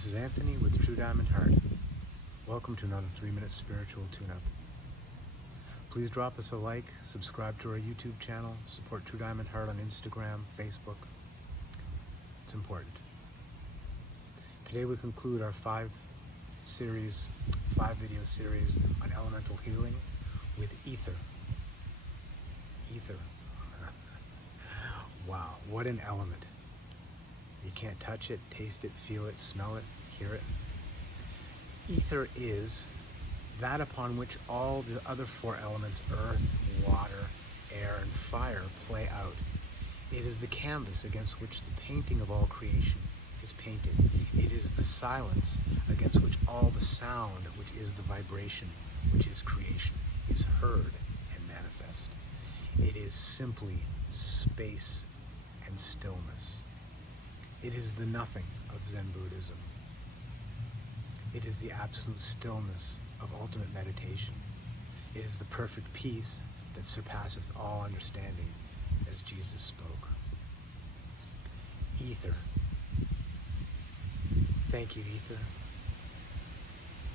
This is Anthony with True Diamond Heart. Welcome to another 3-minute spiritual tune-up. Please drop us a like, subscribe to our YouTube channel, support True Diamond Heart on Instagram, Facebook. It's important. Today we conclude our 5-video series on elemental healing with ether. Ether. Wow, what an element. You can't touch it, taste it, feel it, smell it, hear it. Ether is that upon which all the other 4 elements, earth, water, air, and fire, play out. It is the canvas against which the painting of all creation is painted. It is the silence against which all the sound, which is the vibration, which is creation, is heard and manifest. It is simply space and stillness. It is the nothing of Zen Buddhism. It is the absolute stillness of ultimate meditation. It is the perfect peace that surpasseth all understanding, as Jesus spoke. Ether. Thank you, Ether,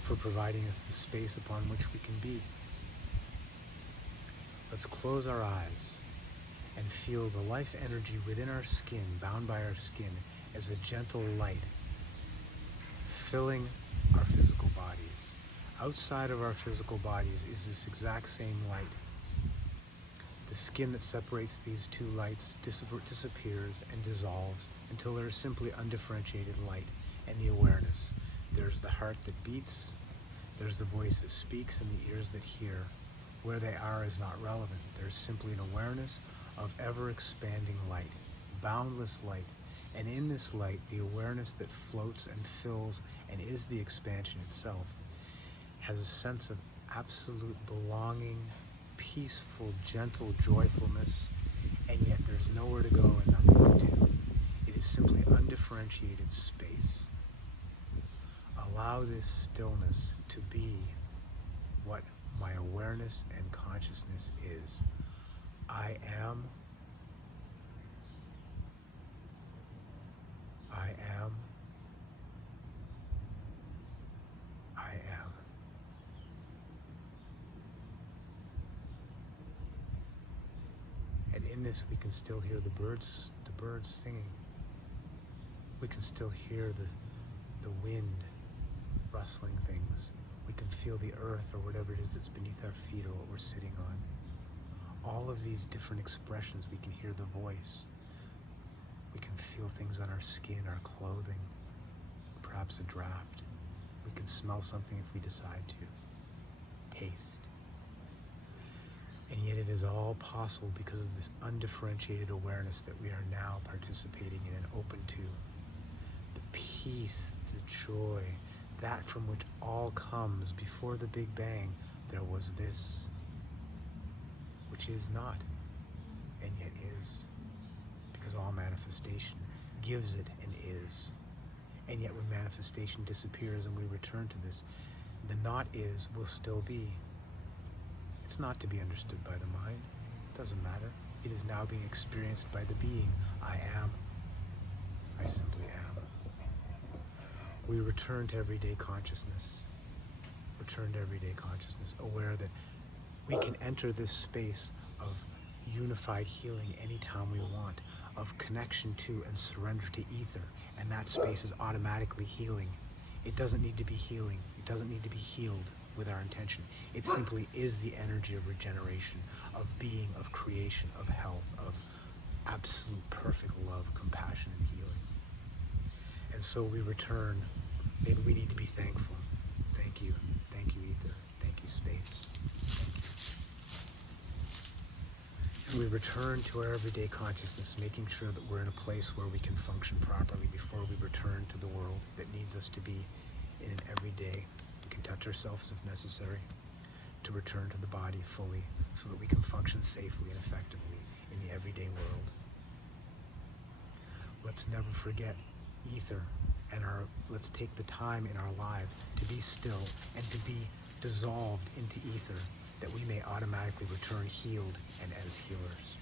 for providing us the space upon which we can be. Let's close our eyes and feel the life energy within our skin, bound by our skin, as a gentle light filling our physical bodies. Outside of our physical bodies is this exact same light. The skin that separates these two lights disappears and dissolves until there is simply undifferentiated light and the awareness. There's the heart that beats, there's the voice that speaks, and the ears that hear. Where they are is not relevant. There's simply an awareness of ever-expanding light, boundless light. And in this light, the awareness that floats and fills and is the expansion itself has a sense of absolute belonging, peaceful, gentle joyfulness, and yet there's nowhere to go and nothing to do. It is simply undifferentiated space. Allow this stillness to be what my awareness and consciousness is. I am. I am. I am. And in this we can still hear the birds singing. We can still hear the wind rustling things. We can feel the earth or whatever it is that's beneath our feet or what we're sitting on. All of these different expressions, we can hear the voice. We can feel things on our skin, our clothing, perhaps a draft. We can smell something if we decide to. Taste. And yet it is all possible because of this undifferentiated awareness that we are now participating in and open to. The peace, the joy, that from which all comes. Before the Big Bang, there was this, which is not, and yet is. Because all manifestation gives it and is. And yet when manifestation disappears and we return to this, the not is will still be. It's not to be understood by the mind. It doesn't matter. It is now being experienced by the being. I am. I simply am. We return to everyday consciousness. Return to everyday consciousness, aware that we can enter this space of unified healing anytime we want, of connection to and surrender to ether, and that space is automatically healing. It doesn't need to be healing. It doesn't need to be healed with our intention. It simply is the energy of regeneration, of being, of creation, of health, of absolute perfect love, compassion, and healing. And so we return. Maybe we need to be thankful. Thank you. Thank you, ether. Thank you, space. And we return to our everyday consciousness, making sure that we're in a place where we can function properly before we return to the world that needs us to be in an everyday. We can touch ourselves if necessary to return to the body fully so that we can function safely and effectively in the everyday world. Let's never forget ether, and let's take the time in our lives to be still and to be dissolved into ether, that we may automatically return healed and as healers.